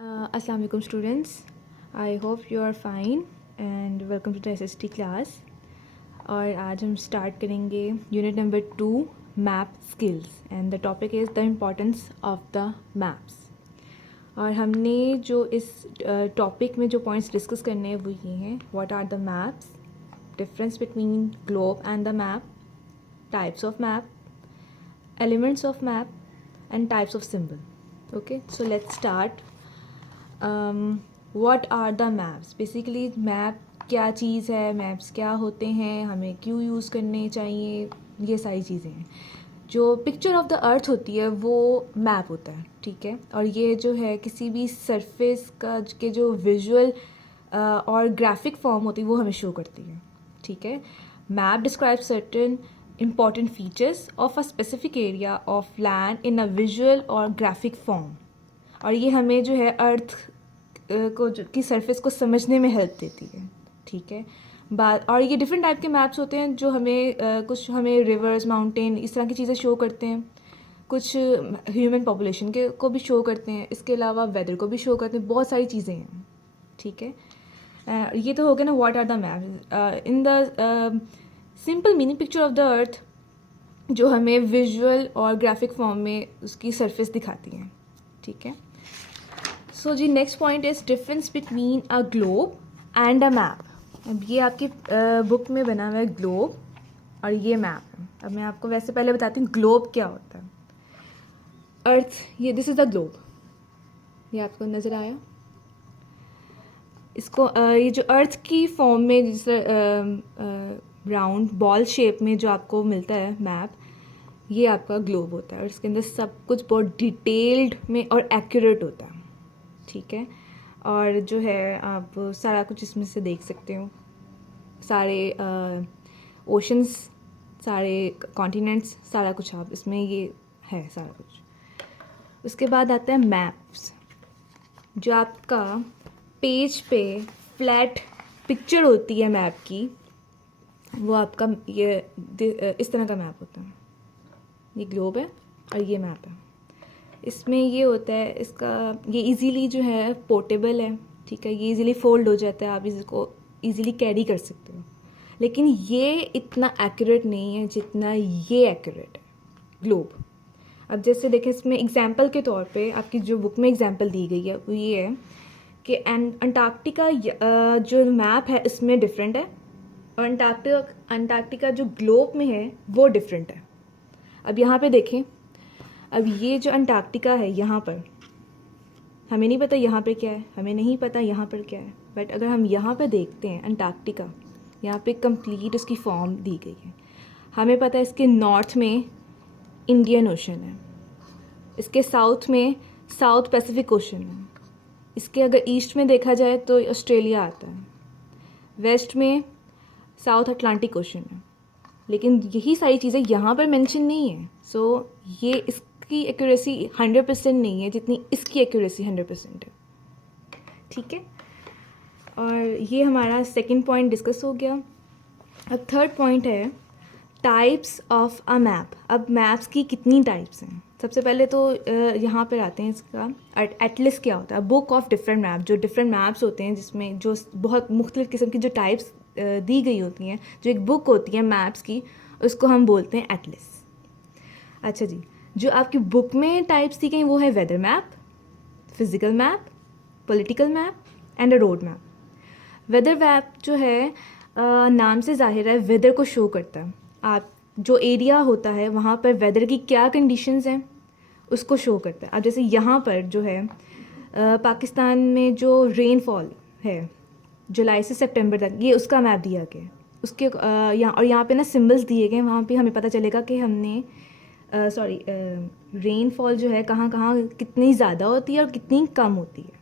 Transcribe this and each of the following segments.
Assalamu alaikum students. I hope you are fine and welcome to the SST class. और आज हम start करेंगे unit number 2 map skills and the topic is the importance of the maps. और हमने जो इस topic में जो पॉइंट्स डिस्कस करने हैं वो ये हैं: what are the maps, difference between globe and the map, types of map, elements of map and types of symbol. Okay, so let's start. What are the maps. Basically map क्या चीज़ है, maps क्या होते हैं, हमें क्यों use करने चाहिए, ये सारी चीज़ें हैं. जो पिक्चर ऑफ द अर्थ होती है वो मैप होता है, ठीक है. और ये जो है किसी भी सरफेस का के जो विजुअल और ग्राफिक फॉर्म होती है वो हमें शो करती है, ठीक है. Map describe certain important features of a specific area of land in a visual और graphic form. और ये हमें जो है अर्थ को की सरफेस को समझने में हेल्प देती है, ठीक है. और ये डिफरेंट टाइप के मैप्स होते हैं जो हमें कुछ हमें रिवर्स, माउंटेन, इस तरह की चीज़ें शो करते हैं. कुछ ह्यूमन पॉपुलेशन के को भी शो करते हैं. इसके अलावा वेदर को भी शो करते हैं. बहुत सारी चीज़ें हैं, ठीक है. ये तो हो गया ना what are the map. In the simple meaning picture of the earth जो हमें विजुअल और ग्राफिक फॉर्म में उसकी सरफेस दिखाती हैं, ठीक है. सो जी next point is difference between a globe and a map. अब ये आपकी बुक में बना हुआ है ग्लोब और ये मैप है. अब मैं आपको वैसे पहले बताती हूँ ग्लोब क्या होता है. अर्थ, ये दिस इज़ द ग्लोब. ये आपको नज़र आया. इसको ये जो अर्थ की फॉर्म में जैसे राउंड बॉल शेप में जो आपको मिलता है मैप, ये आपका ग्लोब होता है. और इसके अंदर सब कुछ बहुत डिटेल्ड में और एक्यूरेट होता है, ठीक है. और जो है आप सारा कुछ इसमें से देख सकते हो. सारे ओशंस, सारे कॉन्टिनेंट्स, सारा कुछ आप इसमें ये है सारा कुछ. उसके बाद आता है मैप्स, जो आपका पेज पे फ्लैट पिक्चर होती है मैप की, वो आपका ये इस तरह का मैप होता है. ये ग्लोब है और ये मैप है. इसमें ये होता है, इसका ये इजीली जो है पोर्टेबल है, ठीक है. ये इजीली फोल्ड हो जाता है, आप इसको इजीली कैरी कर सकते हो. लेकिन ये इतना एक्यूरेट नहीं है जितना ये एक्यूरेट है ग्लोब. अब जैसे देखें इसमें एग्जांपल के तौर पे आपकी जो बुक में एग्जांपल दी गई है वो ये है कि अंटार्कटिका जो मैप है इसमें डिफरेंट है और अंटार्कटिका जो ग्लोब में है वो डिफरेंट है. अब यहाँ पे देखें, अब ये जो अंटार्कटिका है यहाँ पर हमें नहीं पता यहाँ पर क्या है, हमें नहीं पता यहाँ पर क्या है. बट अगर हम यहाँ पर देखते हैं अंटार्कटिका, यहाँ पे कंप्लीट उसकी फॉर्म दी गई है. हमें पता है इसके नॉर्थ में इंडियन ओशन है, इसके साउथ में साउथ पैसिफिक ओशन है, इसके अगर ईस्ट में देखा जाए तो ऑस्ट्रेलिया आता है, वेस्ट में साउथ अटलांटिक ओशन है. लेकिन यही सारी चीज़ें यहाँ पर मेंशन नहीं है. सो ये इसकी एक्यूरेसी 100% नहीं है जितनी इसकी एक्यूरेसी 100% है, ठीक है. और ये हमारा सेकंड पॉइंट डिस्कस हो गया. अब थर्ड पॉइंट है टाइप्स ऑफ अ मैप. अब मैप्स की कितनी टाइप्स हैं. सबसे पहले तो यहाँ पर आते हैं इसका एटलस क्या होता है. बुक ऑफ डिफरेंट मैप, जो डिफरेंट मैप्स होते हैं जिसमें जो बहुत मुख्तलिफ किस्म की जो टाइप्स दी गई होती हैं, जो एक बुक होती है मैप्स की, उसको हम बोलते हैं एटलस. अच्छा जी, जो आपकी बुक में टाइप्स दी गई वो है weather map, physical map, political map and a road map. Weather map जो है नाम से जाहिर है वेदर को शो करता है. आप जो एरिया होता है वहाँ पर वेदर की क्या कंडीशंस हैं उसको शो करता है. अब जैसे यहाँ पर जो है पाकिस्तान में जो रेनफॉल है जुलाई से सितंबर तक, ये उसका मैप दिया गया है. उसके यहाँ पे ना सिंबल्स दिए गए हैं, वहाँ पे हमें पता चलेगा कि हमने रेनफॉल जो है कहाँ कहाँ कितनी ज़्यादा होती है और कितनी कम होती है.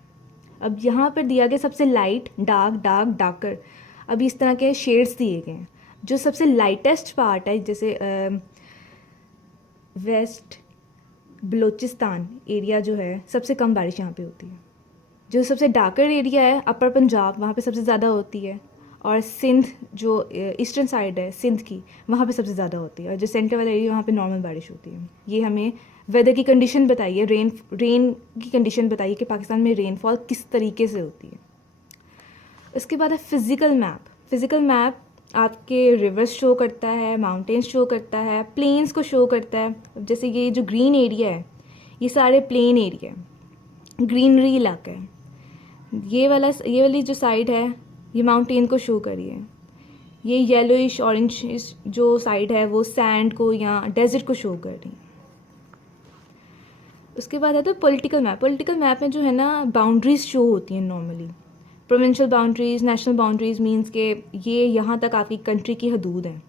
अब यहाँ पर दिया गया सबसे लाइट, डार्क, डार्क, डार्कर. अभी इस तरह के शेड्स दिए गए हैं. जो सबसे लाइटेस्ट पार्ट है जैसे वेस्ट बलूचिस्तान एरिया जो है सबसे कम बारिश यहाँ पे होती है. जो सबसे डार्कर एरिया है अपर पंजाब, वहाँ पे सबसे ज़्यादा होती है. और सिंध जो ईस्टर्न साइड है सिंध की, वहाँ पे सबसे ज़्यादा होती है. और जो सेंटर वाला एरिया वहाँ पे नॉर्मल बारिश होती है. ये हमें वेदर की कंडीशन बताइए, रेन की कंडीशन बताइए कि पाकिस्तान में रेनफॉल किस तरीके से होती है। उसके बाद है फिज़िकल मैप। फिज़िकल मैप आपके रिवर्स शो करता है, माउंटेन्स शो करता है, प्लेन्स को शो करता है। जैसे ये जो ग्रीन एरिया है ये सारे प्लेन एरिया है, ग्रीनरी इलाका है। ये वाली जो साइड है ये माउंटेन को शो करी है। ये येलोइश ऑरेंज जो साइड है वो सैंड को या डेजर्ट को शो कर रही है। उसके बाद आता है पॉलिटिकल मैप। पॉलिटिकल मैप में जो है ना बाउंड्रीज शो होती हैं normally, provincial boundaries, national boundaries, means के ये यहाँ तक आपकी कंट्री की हदूद है।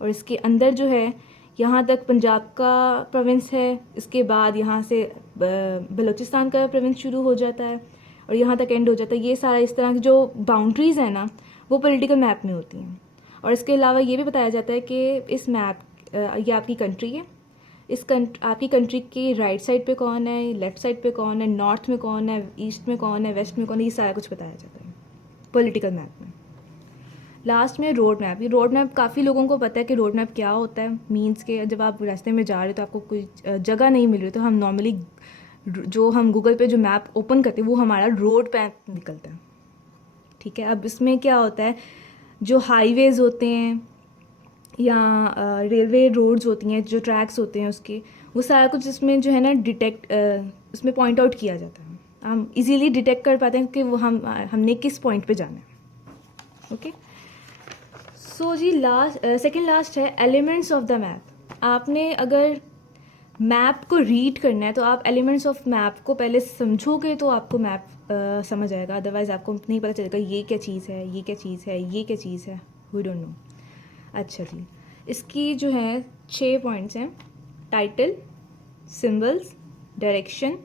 और इसके अंदर जो है यहाँ तक पंजाब का प्रोविंस है, इसके बाद यहाँ से बलूचिस्तान का प्रोविंस शुरू हो जाता है और यहाँ तक एंड हो जाता है। ये सारा इस तरह की जो बाउंड्रीज़ हैं ना वो पॉलिटिकल मैप में होती हैं। और इसके अलावा ये भी बताया जाता है कि इस मैप ये आपकी कंट्री है, आपकी कंट्री की राइट साइड पे कौन है, लेफ्ट साइड पे कौन है, नॉर्थ में कौन है, ईस्ट में कौन है, वेस्ट में कौन है, ये सारा कुछ बताया जाता है पॉलिटिकल मैप में। लास्ट में रोड मैप। ये रोड मैप काफ़ी लोगों को पता है कि रोड मैप क्या होता है। मीन्स के जब आप रास्ते में जा रहे हो तो आपको कोई जगह नहीं मिल रही तो हम नॉर्मली जो हम गूगल पे जो मैप ओपन करते हैं वो हमारा रोड मैप निकलता है। ठीक है, अब इसमें क्या होता है, जो हाईवेज़ होते हैं या रेलवे रोड्स होती हैं, जो ट्रैक्स होते हैं उसके, वो सारा कुछ इसमें जो है ना उसमें पॉइंट आउट किया जाता है। हम इजीली डिटेक्ट कर पाते हैं कि वो हमने किस पॉइंट पे जाना है। ओके, सो जी सेकंड लास्ट है एलिमेंट्स ऑफ द मैप। आपने अगर मैप को रीड करना है तो आप एलिमेंट्स ऑफ मैप को पहले समझोगे तो आपको मैप समझ आएगा, अदरवाइज़ आपको नहीं पता चलेगा ये क्या चीज़ है, ये क्या चीज़ है, ये क्या चीज़ है, वी डोंट नो। अच्छा जी, इसकी जो है 6 पॉइंट्स हैं: टाइटल, सिंबल्स, डायरेक्शन,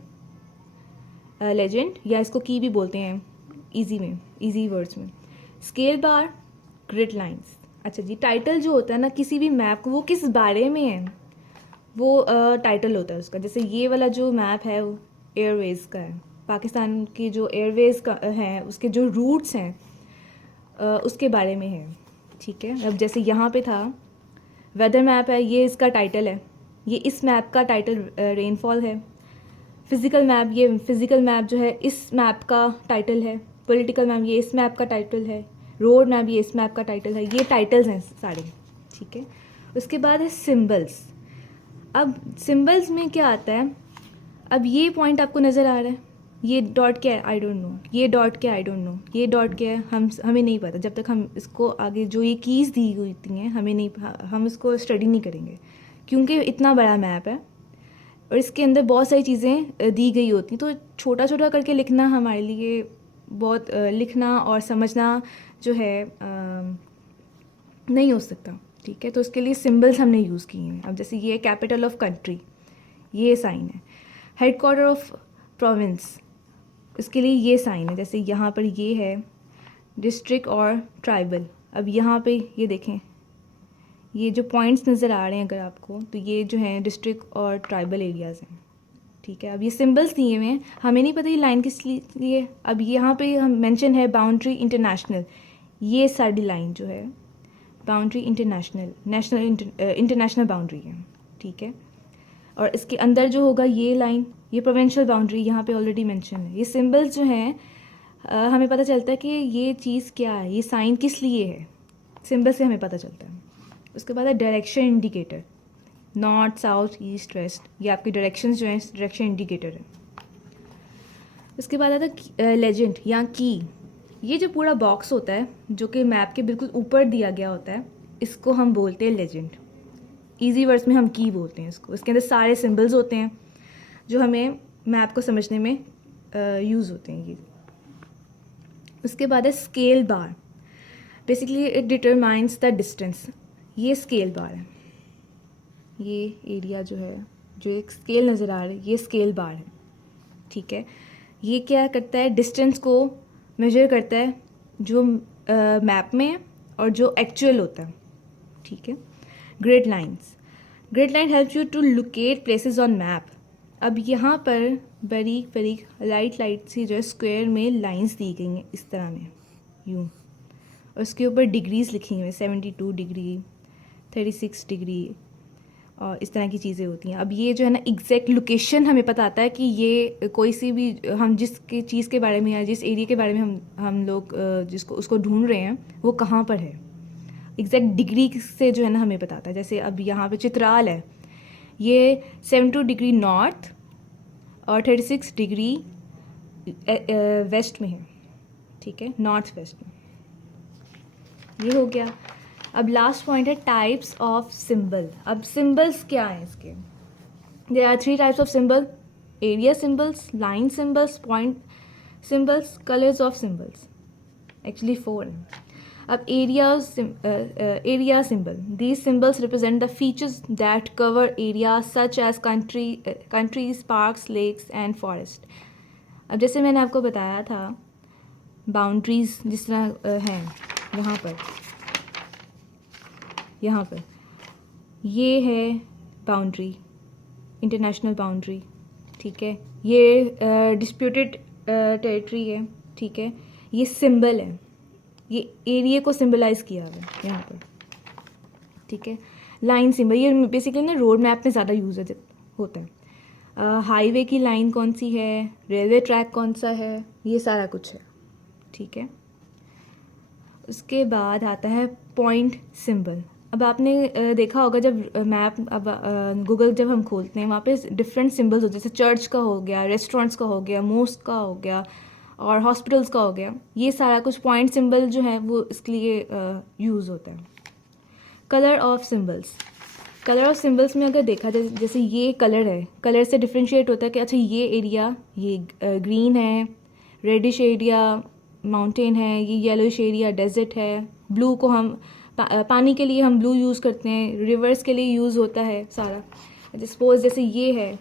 लेजेंड या इसको की भी बोलते हैं इजी वर्ड्स में, स्केल बार, ग्रिड लाइंस। अच्छा जी, टाइटल जो होता है ना किसी भी मैप को, वो किस बारे में है वो टाइटल होता है उसका। जैसे ये वाला जो मैप है वो एयरवेज़ का है, पाकिस्तान की जो एयरवेज़ का है उसके जो रूट्स हैं उसके बारे में है। ठीक है, अब जैसे यहाँ पे था वेदर मैप है, ये इसका टाइटल है, ये इस मैप का टाइटल रेनफॉल है। फिज़िकल मैप, ये फिज़िकल मैप जो है इस मैप का टाइटल है। पॉलिटिकल मैप ये इस मैप का टाइटल है। रोड मैप ये इस मैप का टाइटल है। ये टाइटल्स हैं सारे। ठीक है, उसके बाद है सिंबल्स। अब सिंबल्स में क्या आता है, अब ये पॉइंट आपको नज़र आ रहा है, ये डॉट क्या है आई डोंट नो, ये डॉट क्या है आई डोंट नो, ये डॉट क्या है हमें नहीं पता। जब तक हम इसको आगे जो ये कीज़ दी हुई थी हैं हम इसको स्टडी नहीं करेंगे, क्योंकि इतना बड़ा मैप है और इसके अंदर बहुत सारी चीज़ें दी गई होती हैं। तो छोटा छोटा करके लिखना हमारे लिए बहुत लिखना और समझना जो है नहीं हो सकता। ठीक है, तो इसके लिए सिंबल्स हमने यूज़ किए हैं। अब जैसे ये कैपिटल ऑफ कंट्री, ये साइन है। हेडक्वार्टर ऑफ प्रोविंस, इसके लिए ये साइन है। जैसे यहाँ पर ये है डिस्ट्रिक्ट और ट्राइबल। अब यहाँ पे ये देखें, ये जो पॉइंट्स नज़र आ रहे हैं अगर आपको, तो ये जो हैं डिस्ट्रिक्ट और ट्राइबल एरियाज़ हैं। ठीक है, अब ये सिंबल्स दिए हुए हैं, हमें नहीं पता ये लाइन किस लिए। अब यहाँ पे हम मेंशन है बाउंड्री इंटरनेशनल, ये सारी लाइन जो है बाउंड्री इंटरनेशनल बाउंड्री है। ठीक है, और इसके अंदर जो होगा ये लाइन, ये प्रोविंशियल बाउंड्री यहाँ पे ऑलरेडी मेंशन है। ये सिंबल्स जो हैं हमें पता चलता है कि ये चीज़ क्या है, ये साइन किस लिए है, सिंबल से हमें पता चलता है। उसके बाद है direction indicator, north, south, east, west, ये आपके डायरेक्शंस जो हैं डायरेक्शन इंडिकेटर है। उसके बाद आता है लेजेंड या की। ये जो पूरा बॉक्स होता है जो कि मैप के बिल्कुल ऊपर दिया गया होता है, इसको हम बोलते हैं लेजेंड। इजी वर्ड्स में हम की बोलते हैं इसको। इसके अंदर सारे सिंबल्स होते हैं जो हमें मैप को समझने में यूज़ होते हैं ये। उसके बाद है scale bar. Basically it determines the distance. ये स्केल बार है, ये एरिया जो है, जो एक स्केल नज़र आ रहा है, ये स्केल बार है। ठीक है, ये क्या करता है, डिस्टेंस को मेजर करता है जो मैप में है और जो एक्चुअल होता है। ठीक है, grid lines. Grid line helps you to locate places on map. अब यहाँ पर बारीक बारीक लाइट सी जो है स्क्वायर में लाइंस दी गई हैं इस तरह में, यूँ, और उसके ऊपर डिग्रीज लिखी हुई हैं, 72 डिग्री, 36 डिग्री, और इस तरह की चीज़ें होती हैं। अब ये जो है ना एग्जैक्ट लोकेशन हमें पता आता है कि ये कोई सी भी हम जिसकी चीज़ के बारे में या जिस एरिया के बारे में हम लोग जिसको उसको ढूंढ रहे हैं वो कहाँ पर है, एग्जैक्ट डिग्री से जो है ना हमें बताता है। जैसे अब यहाँ पे चित्राल है, ये 72 डिग्री नॉर्थ और 36 डिग्री वेस्ट में है, ठीक है, नॉर्थ वेस्ट में। ये हो गया। अब लास्ट पॉइंट है टाइप्स ऑफ सिंबल। अब सिंबल्स क्या हैं इसके? There are 3 types of symbol: area symbols, line symbols, point symbols, colours of symbols. Actually 4 हैं। अब area symbol, these symbols represent the features that cover area such as countries, parks, lakes and forest. अब जैसे मैंने आपको बताया था boundaries जिस तरह हैं यहाँ पर ये है बाउंड्री, इंटरनेशनल बाउंड्री, ठीक है, ये डिस्प्यूटेड टेरिटरी है, ठीक है, ये सिंबल है, ये एरिया को सिंबलाइज किया हुआ है यहाँ पर, ठीक है। लाइन सिंबल, ये बेसिकली ना रोड मैप में ज़्यादा यूज होता है। हाईवे की लाइन कौन सी है, रेलवे ट्रैक कौन सा है, ये सारा कुछ है, ठीक है। उसके बाद आता है पॉइंट सिंबल। अब आपने देखा होगा जब मैप अब गूगल जब हम खोलते हैं वहाँ पे डिफरेंट सिंबल्स होते हैं, जैसे चर्च का हो गया, रेस्टोरेंट्स का हो गया, मोस्क का हो गया और हॉस्पिटल्स का हो गया। ये सारा कुछ पॉइंट सिंबल जो है वो इसके लिए यूज़ होता है। Colour of symbols, colour of symbols में अगर देखा जाए, जैसे ये कलर है, कलर से डिफ्रेंशिएट होता है कि अच्छा ये एरिया ये ग्रीन है, रेडिश एरिया माउंटेन है, ये येलोइश एरिया डेजर्ट है। ब्लू को हम पानी के लिए हम ब्लू यूज़ करते हैं, रिवर्स के लिए यूज़ होता है सारा। सपोज जैसे ये है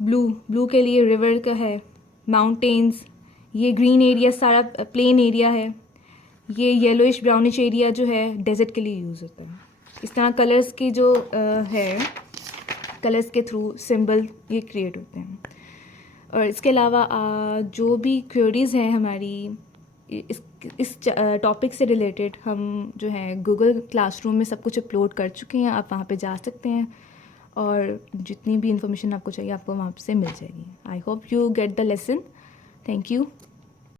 ब्लू के लिए रिवर का है, माउंटेन्स, ये ग्रीन एरिया सारा प्लेन एरिया है, ये येलोइश ब्राउनिश एरिया जो है डेजर्ट के लिए यूज़ होता है। इस तरह कलर्स की जो है, कलर्स के थ्रू सिंबल ये क्रिएट होते हैं। और इसके अलावा जो भी क्वेरीज़ हैं हमारी इस टॉपिक से रिलेटेड, हम जो है गूगल क्लासरूम में सब कुछ अपलोड कर चुके हैं, आप वहाँ पे जा सकते हैं और जितनी भी इंफॉर्मेशन आपको चाहिए आपको वहाँ से मिल जाएगी। I hope you get the lesson. Thank you.